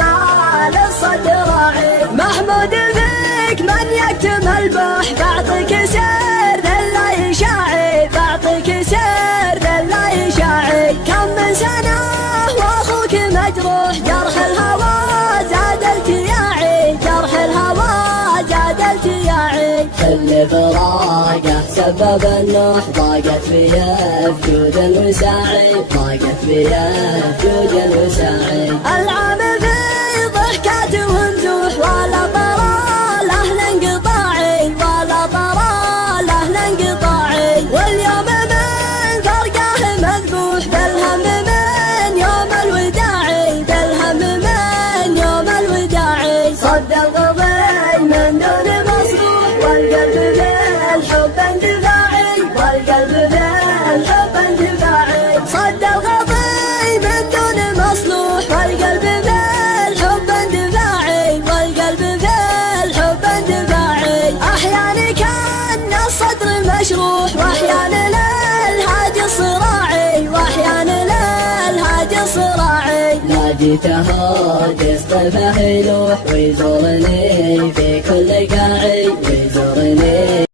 جمال الصدر راعي. محمود فيك من يكتم البح، بعطيك سر لا يشاعي، بعطيك سر لا يشاعي. كم من سنة واخوك مجروح، جرح الهوى زاد التياعي، جرح الهوى زاد التياعي. اللي فراقه سبب النوح، ضاقت فيه فجود الوساعي، ضاقت فيه فجود الوساعي. العام في ضحكات ومزوح، ولا طرى له الانقطاعي، ولا طرى له الانقطاعي. واليوم من فرقه مذبوح، بالهم من يوم الوداعي، بالهم من يوم الوداعي. صد الغضي من دون مصلوح، والقلب بالحب اندفاعي، والقلب بالحب اندفاعي. صد الغضي من دون مصلوح، والقلب بالحب اندفاعي، والقلب بالحب اندفاعي. احيانا كان الصدر مشروح، واحيانا للهاج صراعي، واحيانا للهاج صراعي. ناجيته يصطفى يلوح، ويزورني في كل قاعي،